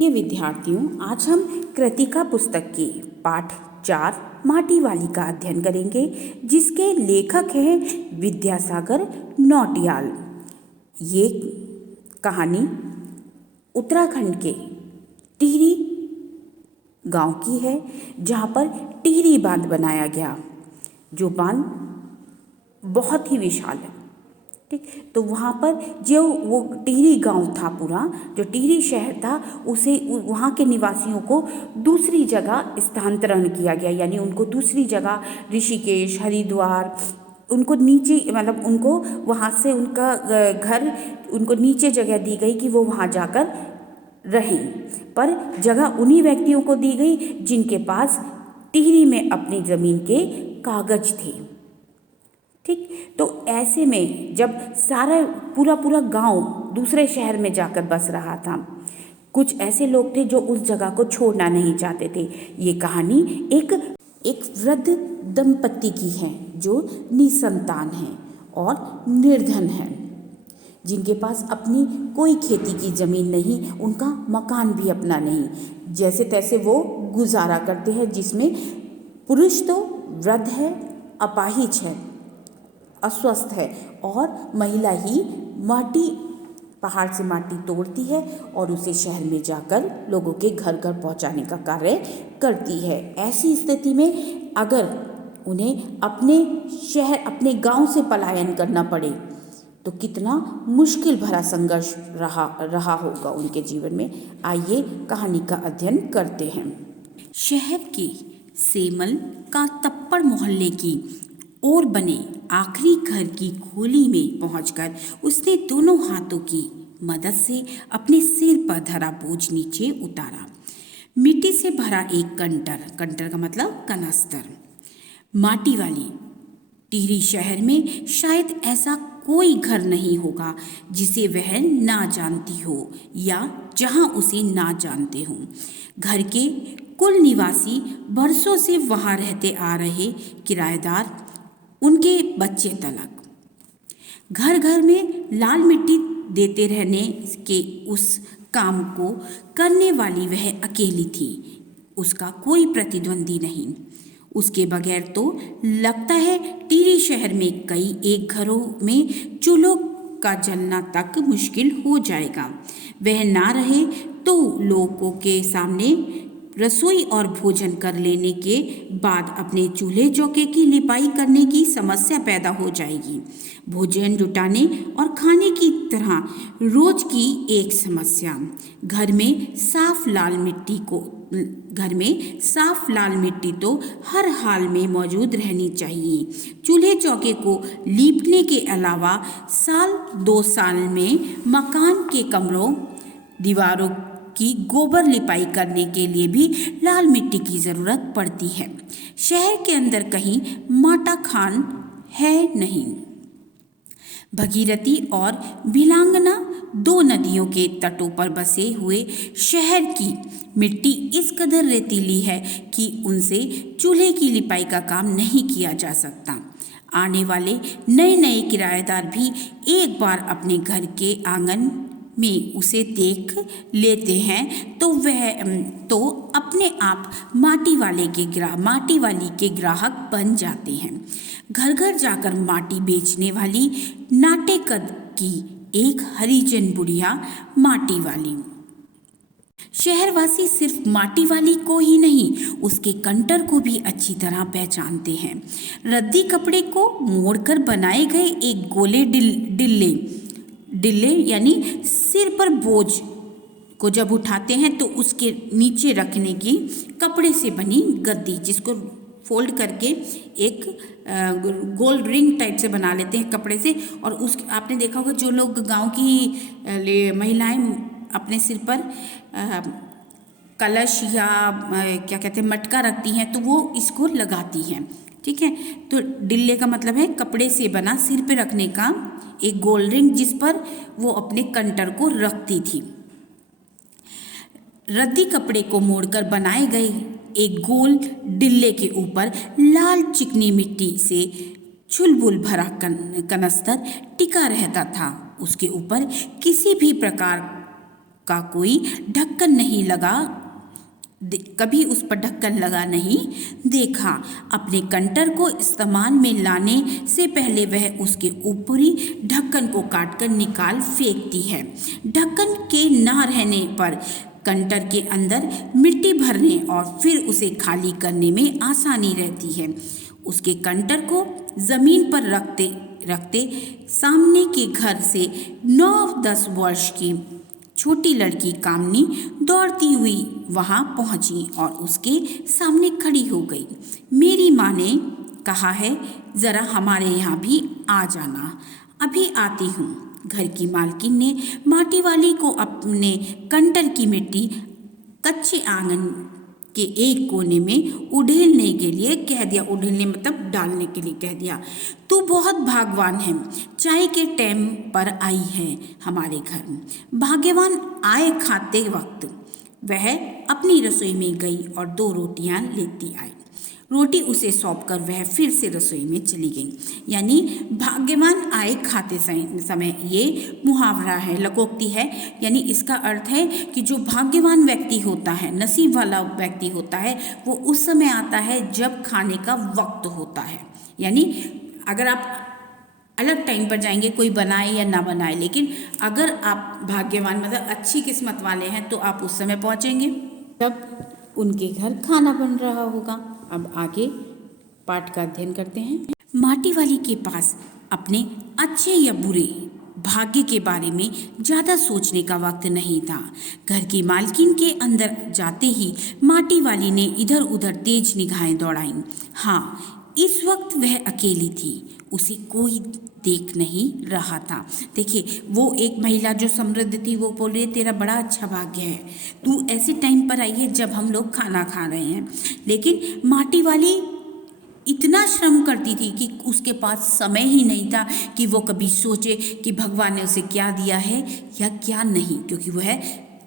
ये विद्यार्थियों, आज हम कृतिका पुस्तक के पाठ 4 माटी वाली का अध्ययन करेंगे, जिसके लेखक हैं विद्यासागर नौटियाल। ये कहानी उत्तराखंड के टिहरी गांव की है, जहाँ पर टिहरी बांध बनाया गया, जो बांध बहुत ही विशाल है। ठीक, तो वहाँ पर जो वो टिहरी गांव था, पूरा जो टिहरी शहर था, उसे वहाँ के निवासियों को दूसरी जगह स्थानांतरण किया गया, यानी उनको दूसरी जगह ऋषिकेश, हरिद्वार, उनको नीचे मतलब उनको वहाँ से उनका घर उनको नीचे जगह दी गई कि वो वहाँ जाकर रहें। पर जगह उन्हीं व्यक्तियों को दी गई जिनके पास टिहरी में अपनी ज़मीन के कागज थे। ठीक, तो ऐसे में जब सारा पूरा गांव दूसरे शहर में जाकर बस रहा था, कुछ ऐसे लोग थे जो उस जगह को छोड़ना नहीं चाहते थे। ये कहानी एक वृद्ध दंपत्ति की है जो निसंतान हैं और निर्धन हैं, जिनके पास अपनी कोई खेती की ज़मीन नहीं, उनका मकान भी अपना नहीं। जैसे तैसे वो गुजारा करते हैं, जिसमें पुरुष तो वृद्ध है, अपाहिज है, अस्वस्थ है, और महिला ही पहाड़ से माटी तोड़ती है और उसे शहर में जाकर लोगों के घर घर पहुंचाने का कार्य करती है। ऐसी स्थिति में अगर उन्हें अपने गांव से पलायन करना पड़े तो कितना मुश्किल भरा संघर्ष रहा होगा उनके जीवन में। आइए कहानी का अध्ययन करते हैं। शहर के सेमल का तप्पड़ मोहल्ले की ओर बने आखिरी घर की खोली में पहुंचकर उसने दोनों हाथों की मदद से अपने सिर पर धरा बोझ नीचे उतारा। मिट्टी से भरा एक कंटर का मतलब कनस्तर। माटी वाली टिहरी शहर में शायद ऐसा कोई घर नहीं होगा जिसे वह ना जानती हो या जहां उसे ना जानते हों। घर के कुल निवासी, बरसों से वहां रहते आ रहे किराएदार, उनके बच्चे तलक, घर घर में लाल मिट्टी देते रहने के उस काम को करने वाली वह अकेली थी। उसका कोई प्रतिद्वंदी नहीं। उसके बगैर तो लगता है टिहरी शहर में कई एक घरों में चूल्हों का जलना तक मुश्किल हो जाएगा। वह ना रहे तो लोगों के सामने रसोई और भोजन कर लेने के बाद अपने चूल्हे चौके की लिपाई करने की समस्या पैदा हो जाएगी। भोजन जुटाने और खाने की तरह रोज की एक समस्या। घर में साफ लाल मिट्टी तो हर हाल में मौजूद रहनी चाहिए। चूल्हे चौके को लीपने के अलावा साल 2 साल में मकान के कमरों दीवारों की गोबर लिपाई करने के लिए भी लाल मिट्टी की ज़रूरत पड़ती है। शहर के अंदर कहीं माटा खान है नहीं। भगीरथी और भिलांगना 2 नदियों के तटों पर बसे हुए शहर की मिट्टी इस कदर रेतीली है कि उनसे चूल्हे की लिपाई का काम नहीं किया जा सकता। आने वाले नए किराएदार भी एक बार अपने घर के आंगन में उसे देख लेते हैं तो अपने आप माटी वाली के ग्राहक बन जाते हैं। घर घर जाकर माटी बेचने वाली नाटे कद की एक हरिजन बुढ़िया माटी वाली। शहरवासी सिर्फ माटी वाली को ही नहीं, उसके कंटर को भी अच्छी तरह पहचानते हैं। रद्दी कपड़े को मोड़कर बनाए गए एक गोले डिल्ले यानी सिर पर बोझ को जब उठाते हैं तो उसके नीचे रखने की कपड़े से बनी गद्दी, जिसको फोल्ड करके एक गोल रिंग टाइप से बना लेते हैं कपड़े से। और आपने देखा होगा जो लोग गांव की महिलाएं अपने सिर पर कलश या क्या कहते हैं मटका रखती हैं तो वो इसको लगाती हैं। ठीक है, तो डिल्ले का मतलब है कपड़े से बना सिर पे रखने का एक गोल रिंग, जिस पर वो अपने कंटर को रखती थी। रद्दी कपड़े को मोड़कर बनाए गए एक गोल डिल्ले के ऊपर लाल चिकनी मिट्टी से चुलबुल भरा कनस्तर टिका रहता था। उसके ऊपर किसी भी प्रकार का कोई ढक्कन नहीं लगा, कभी उस पर ढक्कन लगा नहीं देखा। अपने कंटर को इस्तेमाल में लाने से पहले वह उसके ऊपरी ढक्कन को काटकर निकाल फेंकती है। ढक्कन के ना रहने पर कंटर के अंदर मिट्टी भरने और फिर उसे खाली करने में आसानी रहती है। उसके कंटर को ज़मीन पर रखते रखते सामने के घर से 9-10 वर्ष की छोटी लड़की कामनी दौड़ती हुई वहाँ पहुँची और उसके सामने खड़ी हो गई। मेरी माँ ने कहा है ज़रा हमारे यहाँ भी आ जाना, अभी आती हूँ। घर की मालकिन ने माटी वाली को अपने कंटर की मिट्टी कच्चे आंगन के एक कोने में उड़ेलने के लिए कह दिया। उड़ेलने मतलब डालने के लिए कह दिया। तू बहुत भाग्यवान है, चाय के टाइम पर आई है हमारे घर। भाग्यवान आए खाते वक्त वह अपनी रसोई में गई और 2 रोटियां लेती आई। रोटी उसे सौंपकर वह फिर से रसोई में चली गई। यानी भाग्यवान आए खाते समय, ये मुहावरा है, लोकोक्ति है। यानी इसका अर्थ है कि जो भाग्यवान व्यक्ति होता है, नसीब वाला व्यक्ति होता है, वो उस समय आता है जब खाने का वक्त होता है। यानी अगर आप अलग टाइम पर जाएंगे, कोई बनाए या ना बनाए, लेकिन अगर आप भाग्यवान मतलब अच्छी किस्मत वाले हैं तो आप उस समय पहुंचेंगे तब उनके घर खाना बन रहा होगा। अब आगे पाठ का अध्ययन करते हैं। माटी वाली के पास अपने अच्छे या बुरे भाग्य के बारे में ज़्यादा सोचने का वक्त नहीं था। घर की मालकिन के अंदर जाते ही माटी वाली ने इधर उधर तेज निगाहें दौड़ाईं। हाँ, इस वक्त वह अकेली थी, उसे कोई देख नहीं रहा था। देखिए, वो एक महिला जो समृद्ध थी वो बोल रही है तेरा बड़ा अच्छा भाग्य है, तू ऐसे टाइम पर आई है जब हम लोग खाना खा रहे हैं। लेकिन माटी वाली इतना श्रम करती थी कि उसके पास समय ही नहीं था कि वो कभी सोचे कि भगवान ने उसे क्या दिया है या क्या नहीं। क्योंकि वह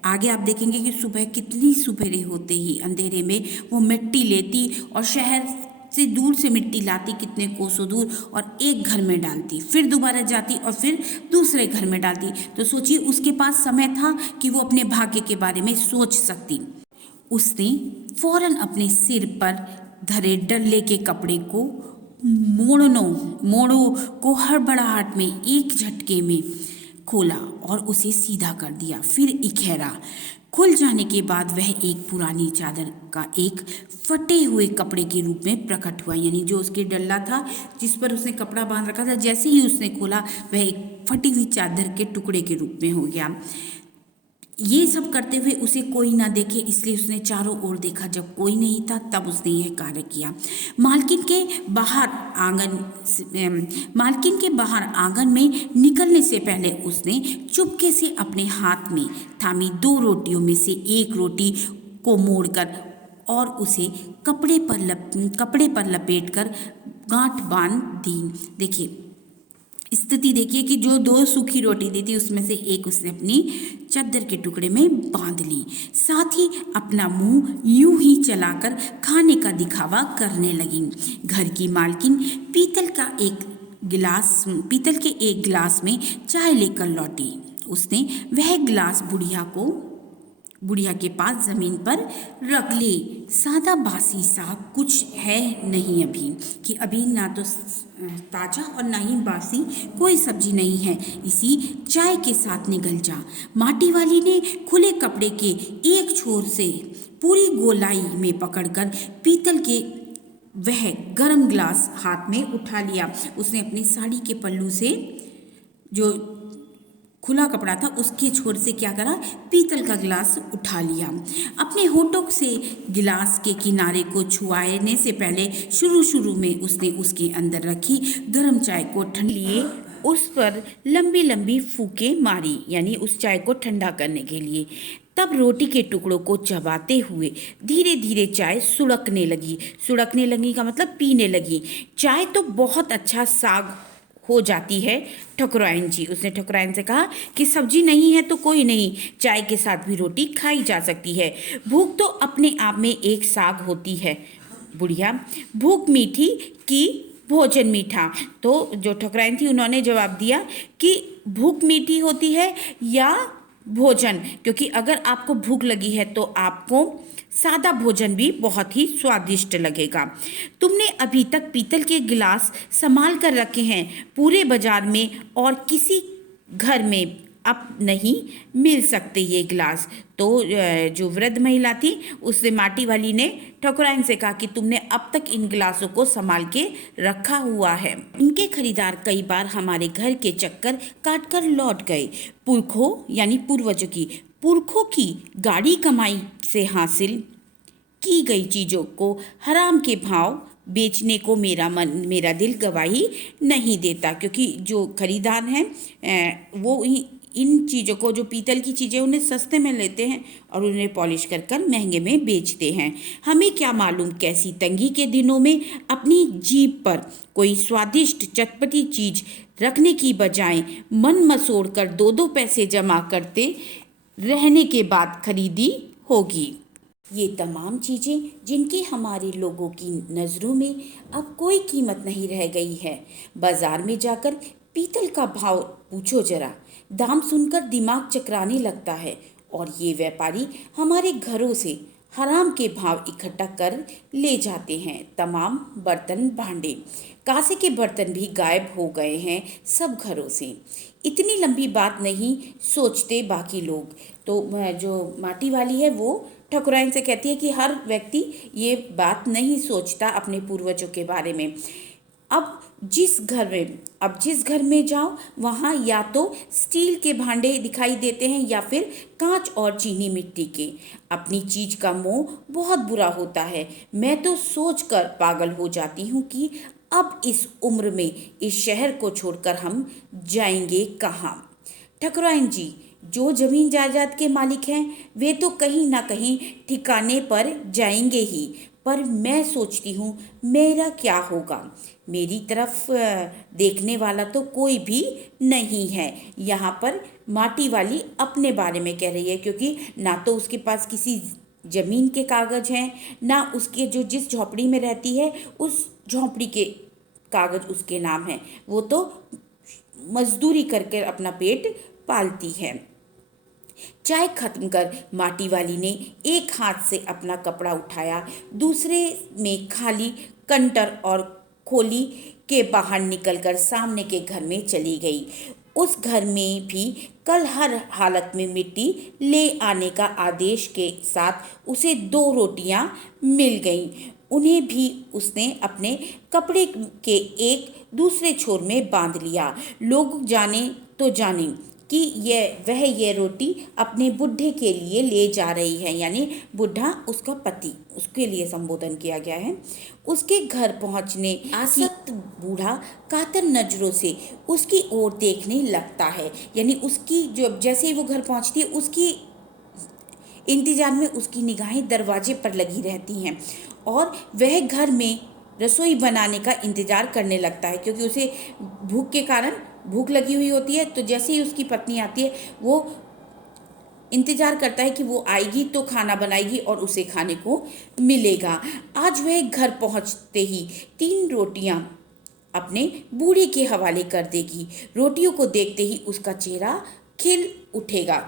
आगे आप देखेंगे कि सुबह कितनी सवेरे होते ही अंधेरे में वो मिट्टी लेती और शहर से दूर से मिट्टी लाती, कितने कोसों दूर, और एक घर में डालती, फिर दोबारा जाती और फिर दूसरे घर में डालती। तो सोचिए उसके पास समय था कि वो अपने भाग्य के बारे में सोच सकती। उसने फौरन अपने सिर पर धरे डल्ले के कपड़े को मोड़ों को हड़बड़ाहट में एक झटके में खोला और उसे सीधा कर दिया। फिर इखेरा खुल जाने के बाद वह एक पुरानी चादर का एक फटे हुए कपड़े के रूप में प्रकट हुआ। यानी जो उसके डल्ला था जिस पर उसने कपड़ा बांध रखा था, जैसे ही उसने खोला वह एक फटी हुई चादर के टुकड़े के रूप में हो गया। ये सब करते हुए उसे कोई ना देखे इसलिए उसने चारों ओर देखा। जब कोई नहीं था तब उसने यह कार्य किया। मालकिन के बाहर आंगन में निकलने से पहले उसने चुपके से अपने हाथ में थामी 2 रोटियों में से एक रोटी को मोड़कर और उसे कपड़े पर लपेटकर गांठ बांध दी। देखिए स्थिति देखिए कि जो 2 सूखी रोटी दी थी उसमें से एक उसने अपनी चादर के टुकड़े में बांध ली। साथ ही अपना मुंह यूं ही चलाकर खाने का दिखावा करने लगी। घर की मालकिन पीतल के एक गिलास में चाय लेकर लौटी। उसने वह गिलास बुढ़िया के पास जमीन पर रख ले। सादा बासी सा कुछ है नहीं अभी, कि अभी ना तो ताज़ा और ना ही बासी कोई सब्जी नहीं है, इसी चाय के साथ निगल जा। माटी वाली ने खुले कपड़े के एक छोर से पूरी गोलाई में पकड़कर पीतल के वह गर्म गिलास हाथ में उठा लिया। उसने अपनी साड़ी के पल्लू से जो खुला कपड़ा था उसके छोर से क्या करा, पीतल का गिलास उठा लिया। अपने होठों से गिलास के किनारे को छुआने से पहले शुरू में उसने उसके अंदर रखी गर्म चाय को ठंड लिए उस पर लंबी लंबी फूंके मारी, यानी उस चाय को ठंडा करने के लिए। तब रोटी के टुकड़ों को चबाते हुए धीरे धीरे चाय सुड़कने लगी का मतलब पीने लगी। चाय तो बहुत अच्छा साग हो जाती है ठकुराइन जी। उसने ठकुराइन से कहा कि सब्जी नहीं है तो कोई नहीं, चाय के साथ भी रोटी खाई जा सकती है। भूख तो अपने आप में एक साग होती है बुढ़िया, भूख मीठी की भोजन मीठा। तो जो ठकुराइन थी उन्होंने जवाब दिया कि भूख मीठी होती है या भोजन, क्योंकि अगर आपको भूख लगी है तो आपको सादा भोजन भी बहुत ही स्वादिष्ट लगेगा। तुमने अभी तक पीतल के गिलास संभाल कर रखे हैं, पूरे बाजार में और किसी घर में अब नहीं मिल सकते ये गिलास। तो जो वृद्ध महिला थी उससे माटी वाली ने ठकुराइन से कहा कि तुमने अब तक इन गिलासों को संभाल के रखा हुआ है। इनके खरीदार कई बार हमारे घर के चक्कर काट कर लौट गए। पुरखों यानी पुरखों की गाड़ी कमाई से हासिल की गई चीज़ों को हराम के भाव बेचने को मेरा दिल गवाही नहीं देता, क्योंकि जो खरीदार हैं वो इन चीज़ों को, जो पीतल की चीज़ें, उन्हें सस्ते में लेते हैं और उन्हें पॉलिश कर कर महंगे में बेचते हैं। हमें क्या मालूम कैसी तंगी के दिनों में अपनी जीभ पर कोई स्वादिष्ट चटपटी चीज़ रखने की बजाय मन मसोड़ कर 2-2 पैसे जमा करते रहने के बाद खरीदी होगी। ये तमाम चीज़ें जिनकी हमारे लोगों की नज़रों में अब कोई कीमत नहीं रह गई है। बाजार में जाकर पीतल का भाव पूछो जरा, दाम सुनकर दिमाग चकराने लगता है। और ये व्यापारी हमारे घरों से हराम के भाव इकट्ठा कर ले जाते हैं। तमाम बर्तन भांडे, कांसे के बर्तन भी गायब हो गए हैं सब घरों से। इतनी लंबी बात नहीं सोचते बाकी लोग। तो जो माटी वाली है वो ठकुराइन से कहती है कि हर व्यक्ति ये बात नहीं सोचता अपने पूर्वजों के बारे में। अब जिस घर में जाओ वहाँ या तो स्टील के भांडे दिखाई देते हैं या फिर कांच और चीनी मिट्टी के। अपनी चीज का मोह बहुत बुरा होता है। मैं तो सोचकर पागल हो जाती हूँ कि अब इस उम्र में इस शहर को छोड़कर हम जाएंगे कहाँ। ठकुराइन जी, जो जमीन जायदाद के मालिक हैं वे तो कहीं ना कहीं ठिकाने पर जाएंगे ही, पर मैं सोचती हूँ मेरा क्या होगा। मेरी तरफ देखने वाला तो कोई भी नहीं है। यहाँ पर माटी वाली अपने बारे में कह रही है, क्योंकि ना तो उसके पास किसी जमीन के कागज हैं, ना उसके जो जिस झोपड़ी में रहती है उस झोपड़ी के कागज उसके नाम है। वो तो मजदूरी करके अपना पेट पालती है। चाय खत्म कर माटी वाली ने एक हाथ से अपना कपड़ा उठाया, दूसरे में खाली कंटर और खोली के बाहर निकलकर सामने के घर में चली गई। उस घर में भी कल हर हालत में मिट्टी ले आने का आदेश के साथ उसे 2 रोटियां मिल गईं। उन्हें भी उसने अपने कपड़े के एक दूसरे छोर में बांध लिया। लोग जाने तो जाने कि ये रोटी अपने बुढ़े के लिए ले जा रही है, यानी बुढ़ा उसका पति, उसके लिए संबोधन किया गया है। उसके घर पहुंचने आसक्त बूढ़ा कातर नजरों से उसकी ओर देखने लगता है, यानी उसकी जो जैसे ही वो घर पहुंचती है उसकी इंतजार में उसकी निगाहें दरवाजे पर लगी रहती हैं और वह घर में रसोई बनाने का इंतजार करने लगता है, क्योंकि उसे भूख के कारण भूख लगी हुई होती है। तो जैसे ही उसकी पत्नी आती है वो इंतजार करता है कि वो आएगी तो खाना बनाएगी और उसे खाने को मिलेगा। आज वह घर पहुंचते ही 3 रोटियां अपने बूढ़े के हवाले कर देगी। रोटियों को देखते ही उसका चेहरा खिल उठेगा।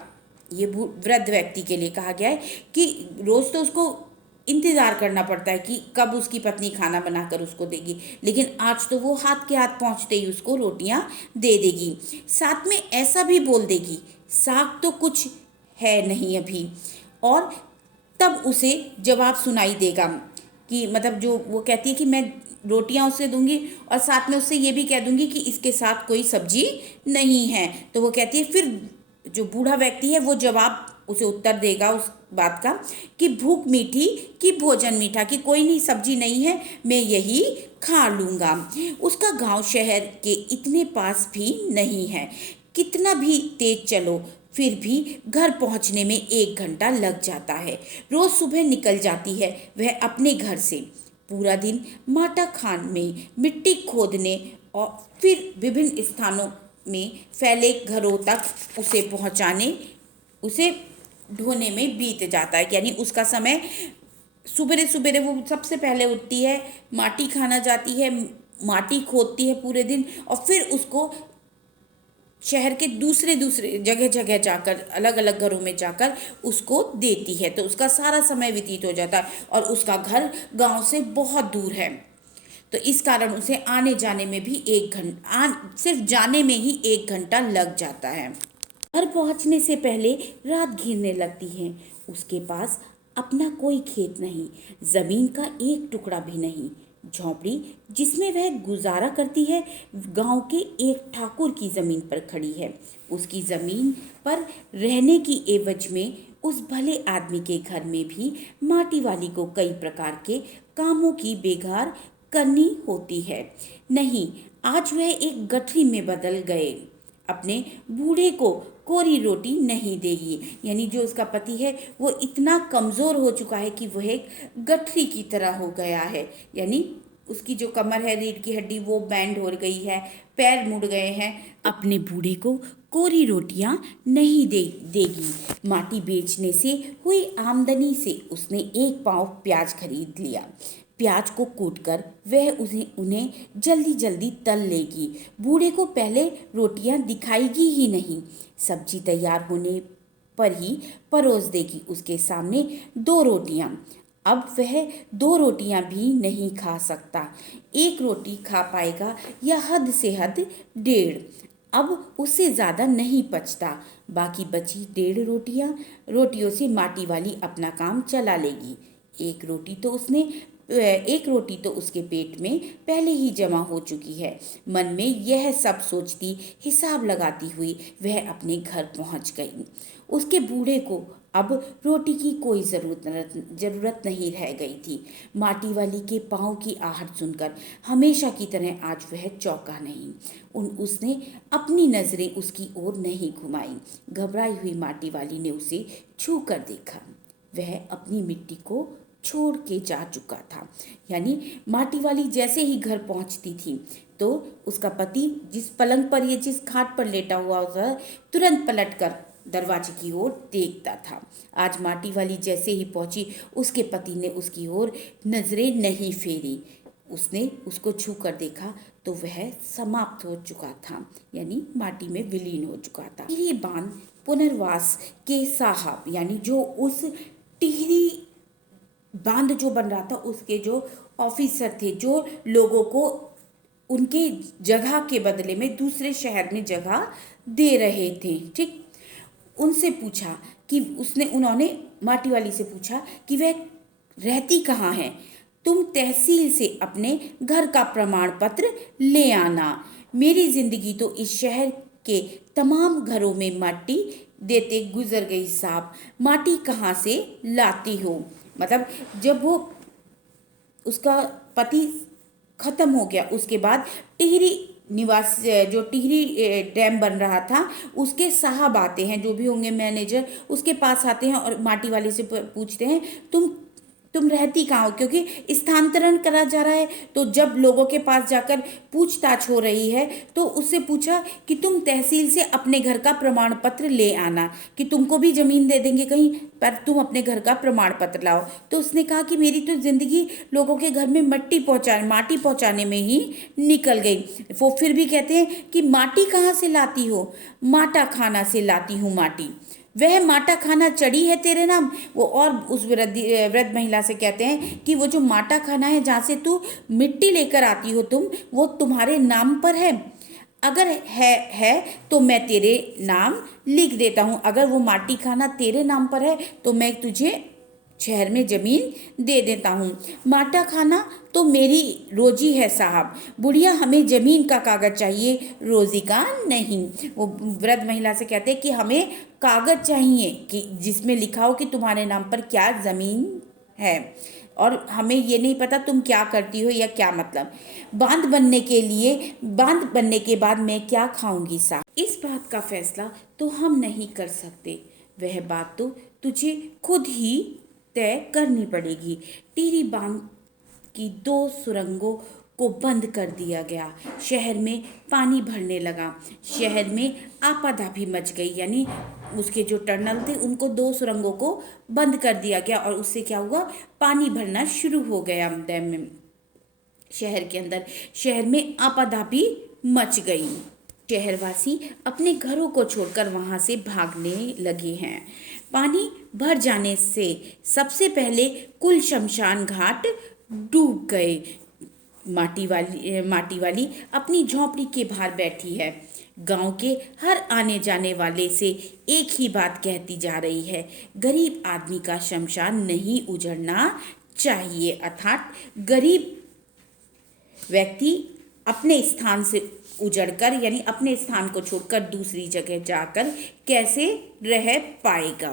ये वृद्ध व्यक्ति के लिए कहा गया है कि रोज तो उसको इंतज़ार करना पड़ता है कि कब उसकी पत्नी खाना बनाकर उसको देगी, लेकिन आज तो वो हाथ के हाथ पहुंचते ही उसको रोटियां दे देगी। साथ में ऐसा भी बोल देगी, साग तो कुछ है नहीं अभी। और तब उसे जवाब सुनाई देगा कि मतलब जो वो कहती है कि मैं रोटियां उसे दूंगी और साथ में उससे ये भी कह दूंगी कि इसके साथ कोई सब्जी नहीं है। तो वो कहती है, फिर जो बूढ़ा व्यक्ति है वो जवाब उसे उत्तर देगा उस बात का कि भूख मीठी कि भोजन मीठा, कि कोई नहीं सब्जी नहीं है, मैं यही खा लूँगा। उसका गांव शहर के इतने पास भी नहीं है। कितना भी तेज चलो फिर भी घर पहुंचने में 1 घंटा लग जाता है। रोज सुबह निकल जाती है वह अपने घर से। पूरा दिन माटा खान में मिट्टी खोदने और फिर विभिन्न स्थानों में फैले घरों तक उसे पहुंचाने, उसे ढोने में बीत जाता है। यानी उसका समय सुबह सुबह वो सबसे पहले उठती है, माटी खाना जाती है, माटी खोदती है पूरे दिन और फिर उसको शहर के दूसरे दूसरे जगह जगह जाकर, अलग अलग घरों में जाकर उसको देती है। तो उसका सारा समय व्यतीत हो जाता है और उसका घर गांव से बहुत दूर है। तो इस कारण उसे आने जाने में भी 1 घंटा, सिर्फ जाने में ही 1 घंटा लग जाता है। घर पहुंचने से पहले रात घिरने लगती है। उसके पास अपना कोई खेत नहीं, जमीन का एक टुकड़ा भी नहीं। झोंपड़ी जिसमें वह गुजारा करती है गांव के एक ठाकुर की जमीन पर खड़ी है। उसकी जमीन पर रहने की एवज में उस भले आदमी के घर में भी माटी वाली को कई प्रकार के कामों की बेगार करनी होती है। नहीं, आज वह एक गठरी में बदल गए। अपने बूढ़े को कोरी रोटी नहीं देगी। यानी जो उसका पति है वो इतना कमज़ोर हो चुका है कि वह एक गठरी की तरह हो गया है। यानी उसकी जो कमर है, रीढ़ की हड्डी, वो बैंड हो गई है, पैर मुड़ गए हैं। अपने बूढ़े को कोरी रोटियां नहीं देगी। माटी बेचने से हुई आमदनी से उसने 1 पाव प्याज खरीद लिया। प्याज को कूटकर वह उन्हें जल्दी जल्दी तल लेगी। बूढ़े को पहले रोटियां दिखाएगी ही नहीं, सब्जी तैयार होने पर ही परोस देगी उसके सामने 2 रोटियां। अब वह 2 रोटियां भी नहीं खा सकता। 1 रोटी खा पाएगा या हद से हद 1.5। अब उससे ज़्यादा नहीं पचता। बाकी बची 1.5 रोटियों से माटी वाली अपना काम चला लेगी। एक रोटी तो उसने 1 रोटी तो उसके पेट में पहले ही जमा हो चुकी है। मन में यह सब सोचती, हिसाब लगाती हुई वह अपने घर पहुंच गई। उसके बूढ़े को अब रोटी की कोई जरूरत नहीं रह गई थी। माटी वाली के पाँव की आहट सुनकर हमेशा की तरह आज वह चौंका नहीं। उसने अपनी नजरें उसकी ओर नहीं घुमाई। घबराई हुई माटी वाली ने उसे छू कर देखा। वह अपनी मिट्टी को छोड़ के जा चुका था। यानी माटी वाली जैसे ही घर पहुंचती थी तो उसका पति जिस पलंग पर या जिस खाट पर लेटा हुआ होता तुरंत पलटकर दरवाजे की ओर देखता था। आज माटी वाली जैसे ही पहुंची उसके पति ने उसकी ओर नजरें नहीं फेरी। उसने उसको छू कर देखा तो वह समाप्त हो चुका था, यानी माटी में विलीन हो चुका था। ये बांध पुनर्वास के साहब, यानी जो उस टिहरी बांध जो बन रहा था उसके जो ऑफिसर थे, जो लोगों को उनके जगह के बदले में दूसरे शहर में जगह दे रहे थे, ठीक, उनसे पूछा कि उन्होंने माटी वाली से पूछा कि वह रहती कहाँ है। तुम तहसील से अपने घर का प्रमाण पत्र ले आना। मेरी जिंदगी तो इस शहर के तमाम घरों में माटी देते गुजर गई साहब, माटी कहाँ से लाती हो। मतलब जब वो उसका पति खत्म हो गया उसके बाद टिहरी निवास, जो टिहरी डैम बन रहा था उसके साहब आते हैं, जो भी होंगे मैनेजर, उसके पास आते हैं और माटी वाले से पूछते हैं तुम रहती कहाँ हो, क्योंकि स्थानांतरण करा जा रहा है। तो जब लोगों के पास जाकर पूछताछ हो रही है तो उससे पूछा कि तुम तहसील से अपने घर का प्रमाण पत्र ले आना, कि तुमको भी जमीन दे देंगे कहीं पर तुम अपने घर का प्रमाण पत्र लाओ। तो उसने कहा कि मेरी तो जिंदगी लोगों के घर में माटी पहुंचाने में ही निकल गई। वो फिर भी कहते हैं कि माटी कहाँ से लाती हो, माटा खाना से लाती हूँ माटी। वह माटा खाना चढ़ी है तेरे नाम। वो और उस वृद्ध महिला से कहते हैं कि वो जो माटा खाना है जहाँ से तू मिट्टी लेकर आती हो वो तुम्हारे नाम पर है। अगर है तो मैं तेरे नाम लिख देता हूँ। अगर वो माटी खाना तेरे नाम पर है तो मैं तुझे शहर में जमीन दे देता हूँ। माटा खाना तो मेरी रोजी है साहब। बुढ़िया हमें जमीन का कागज चाहिए, रोजी का नहीं। वो वृद्ध महिला से कहते हैं कि हमें कागज चाहिए कि जिसमें लिखा हो कि तुम्हारे नाम पर क्या जमीन है, और हमें ये नहीं पता तुम क्या करती हो या क्या मतलब। बांध बनने के बाद मैं क्या खाऊंगी साहब। इस बात का फैसला तो हम नहीं कर सकते, वह बात तो तुझे खुद ही तय करनी पड़ेगी। टिहरी बांध की 2 सुरंगों को बंद कर दिया गया। शहर में पानी भरने लगा। शहर में आपाधापी मच गई, यानी उसके जो टनल थे उनको 2 सुरंगों को बंद कर दिया गया और उससे क्या हुआ, पानी भरना शुरू हो गया डैम में। शहर के अंदर, शहर में आपाधापी मच गई। शहरवासी अपने घरों को छोड़कर वहां से भागने लगे हैं। पानी भर जाने से सबसे पहले कुल शमशान घाट डूब गए। माटी वाली अपनी झोंपड़ी के बाहर बैठी है। गांव के हर आने जाने वाले से एक ही बात कहती जा रही है, गरीब आदमी का शमशान नहीं उजड़ना चाहिए। अर्थात गरीब व्यक्ति अपने स्थान से उजड़कर यानी अपने स्थान को छोड़कर दूसरी जगह जाकर कैसे रह पाएगा।